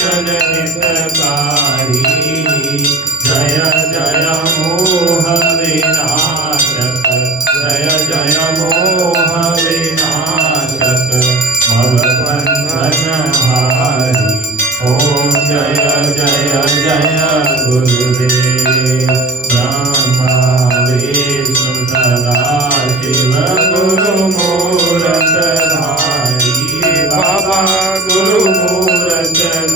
जनहितकारी जय जय मोह विनाशक जय जय मोह विनाशक भवबंधनहारी ओम जय जय जय गुरुदेव ब्रह्मा विष्णु सदा शिव गुरु मूरतधारी बाबा गुरु मूरतधारी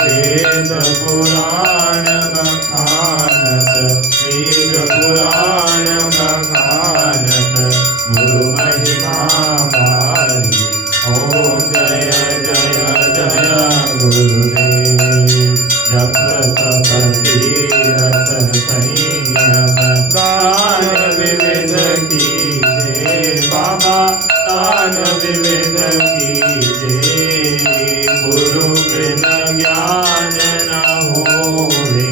वेद पुराण बखानत वेद पुराण बखानत गुरु महिमा भारी ओम जय जय जय गुरुदेव जप तप तीरथ संयम दान विविध कीजे बाबा दान विविध कीजे गुरु बिन ज्ञान न होवे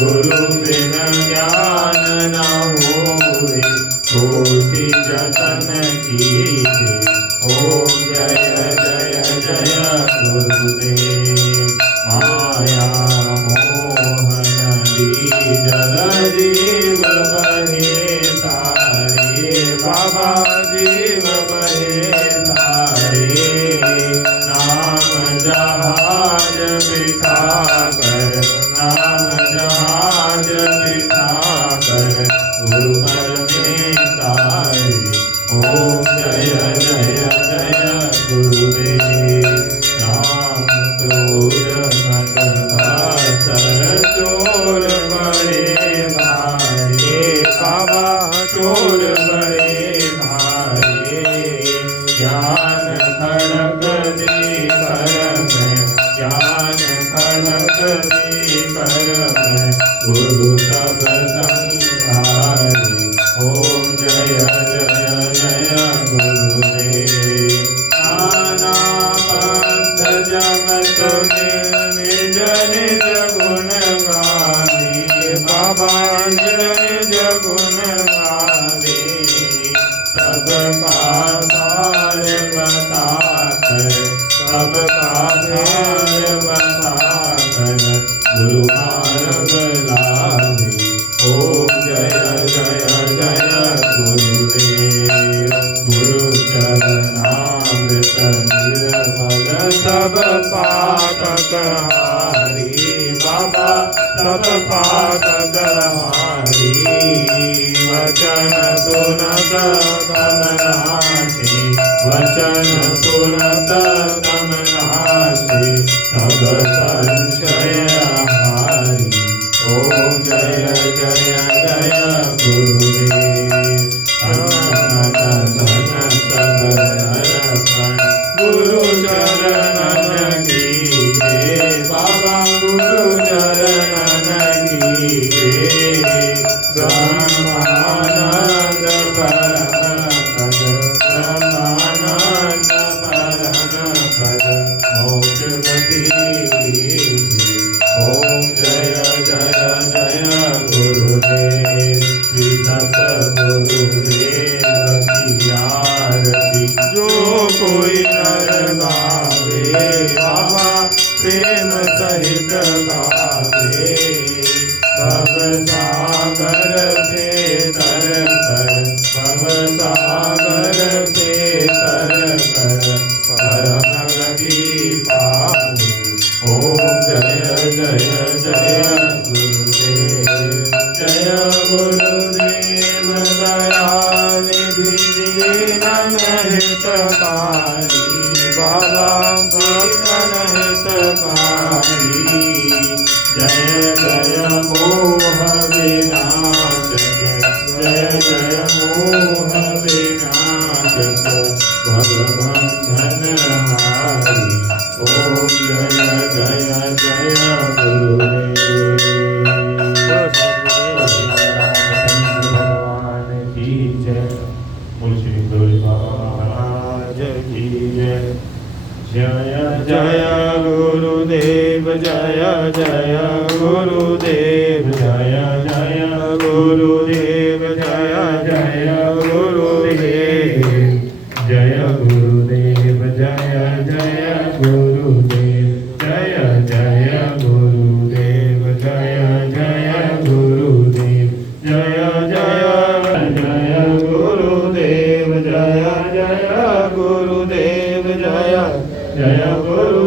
गुरु बिन ज्ञान न होवे कोटि जतन कीजे ओम जय जय जय गुरुदेव माया मोहन जल जीव बहे तारे बाबा जीव बहे तारे नाम जहाज बिठा कर नाम जहाज बिठा कर गुरु पर में तारे ओम जय जय जय गुरुदेव राम क्रोध मद भासर चोर बड़े भारे बाबा चोर बड़े भारे ज्ञान खड़ग दे कर में ज्ञान खड़ग दे कर में गुरु सब संहारी ओम जय जय जय गुरुदेव नाना पंथ जगत में निज निज गुण गाने बाबा निज निज गुण गाने सबका सार बता कर सबका सार बता कर गुरु मार्ग लागे ओम जय जय जय गुरुदेव गुरु चरणामृत निर्मल सब पातक हारी बाबा सब पातक हारी वचन सुनत तम नाशे वचन सुनत तम नाशे सब संशय हारी ओम जय जय जय गुरुदेव धन धन सब अर्पण गुरु चरणन की जय बाबा गुरु चरणन की जय ब्रह्मानंद परम पद ब्रह्मानंद परम पद मोक्ष गति ओम जय जय जय गुरुदेव श्री सतगुरुदेव की आरती जो कोई नर गावे बाबा प्रेम सहित गावे भव सागर से तर कर भव सागर से तर कर परम गति पावे ओम जय जय जय गुरुदेव जय गुरुदेव दयानिधि दीनन हितकारी बाबा भक्तन हितकारी जय जय मोह विनाशक जय जय मोह विनाशक भगवंधन हारी ओम जय जय जय गुरुदेव भगवान की जय बोल श्री गुरु महाराज की जय जय जय गुरुदेव जय जय गुरुदेव जय जय गुरुदेव जय जय गुरुदेव जय गुरुदेव जय जय गुरुदेव जय गुरुदेव जय जय गुरुदेव